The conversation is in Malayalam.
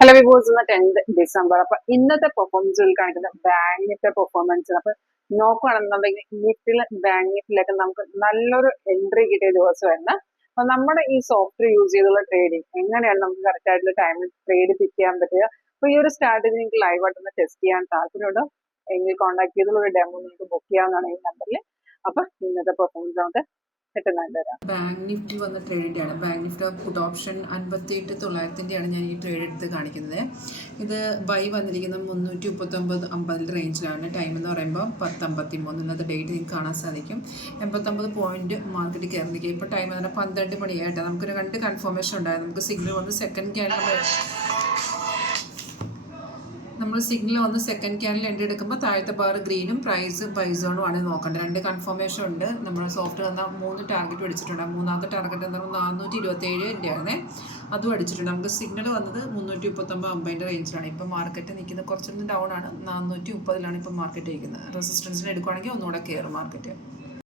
ഹലോ വിവോസ്, ഇന്ന് 10th ഡിസംബർ. അപ്പൊ ഇന്നത്തെ പെർഫോമൻസിൽ കാണിക്കുന്ന ബാങ്ക് നിഫ്റ്റി പെർഫോമൻസ്. അപ്പൊ നോക്കുകയാണെന്നുണ്ടെങ്കിൽ ബാങ്ക് നിഫ്റ്റിയിലൊക്കെ നമുക്ക് നല്ലൊരു എൻട്രി കിട്ടിയ ദിവസമായിരുന്നു. അപ്പൊ നമ്മുടെ ഈ സോഫ്റ്റ്വെയർ യൂസ് ചെയ്തുള്ള ട്രേഡിംഗ് എങ്ങനെയാണ് നമുക്ക് കറക്റ്റ് ആയിട്ടുള്ള ടൈമിൽ ട്രേഡ് പിക്ക് ചെയ്യാൻ പറ്റുക. അപ്പൊ ഈ ഒരു സ്ട്രാറ്റജി നിങ്ങൾക്ക് ലൈവ് ആയിട്ടൊന്ന് ടെസ്റ്റ് ചെയ്യാൻ താല്പര്യമുണ്ടോ എങ്കിൽ കോൺടാക്ട് ചെയ്തുള്ള ഒരു ഡെമോ നിങ്ങൾക്ക് ബുക്ക് ചെയ്യാവുന്നതാണ് ഈ നമ്പറിൽ. അപ്പൊ ഇന്നത്തെ പെർഫോമൻസ് നമുക്ക് കിട്ടുന്നുണ്ട്. ബാങ്ക് നിഫ്റ്റി വന്ന ട്രേഡിൻ്റെയാണ്. ബാങ്ക് നിഫ്റ്റി പുട്ട് ഓപ്ഷൻ 58,900 ഞാൻ ഈ ട്രേഡ് എടുത്ത് കാണിക്കുന്നത്. ഇത് ബൈ വന്നിരിക്കുന്നത് 339.50 റേഞ്ചിലാണ്. ടൈം എന്ന് പറയുമ്പോൾ 10:53. ഇന്നത്തെ ഡേറ്റ് നിങ്ങൾക്ക് കാണാൻ സാധിക്കും. 89 പോയിന്റ് മാർക്കറ്റ് കയറുന്നിരിക്കുക. ഇപ്പോൾ ടൈം എന്ന് പറഞ്ഞാൽ 12 മണിയായിട്ട് നമുക്കൊരു 2 കൺഫർമേഷൻ ഉണ്ടായിരുന്നു. നമുക്ക് സിഗ്നൽ വന്ന് സെക്കൻഡ് ക്യാൻഡിൽ എൻട്രി എടുക്കുമ്പോൾ താഴത്തെ ബാർ ഗ്രീനും പ്രൈസ് ബൈസോണും ആണ് നോക്കേണ്ടത്. 2 കൺഫർമേഷൻ ഉണ്ട്. നമ്മൾ സോഫ്റ്റ് വന്ന 3 ടാർഗറ്റ് അടിച്ചിട്ടുണ്ട്. മൂന്നാമത്തെ ടാർഗറ്റ് എന്ന് പറയുമ്പോൾ 427 ആയിരുന്നേ, അതും അടിച്ചിട്ടുണ്ട്. നമുക്ക് സിഗ്നൽ വന്നത് 339.50 റേഞ്ചിലാണ്. ഇപ്പം മാർക്കറ്റ് നിൽക്കുന്നത് കുറച്ചൊന്നും ഡൗൺ ആണ്. 430 ഇപ്പോൾ മാർക്കറ്റ് ഇരിക്കുന്നത്. റെസിസ്റ്റൻസിന് എടുക്കുകയാണെങ്കിൽ ഒന്നുകൂടെ കയറും മാർക്കറ്റ്.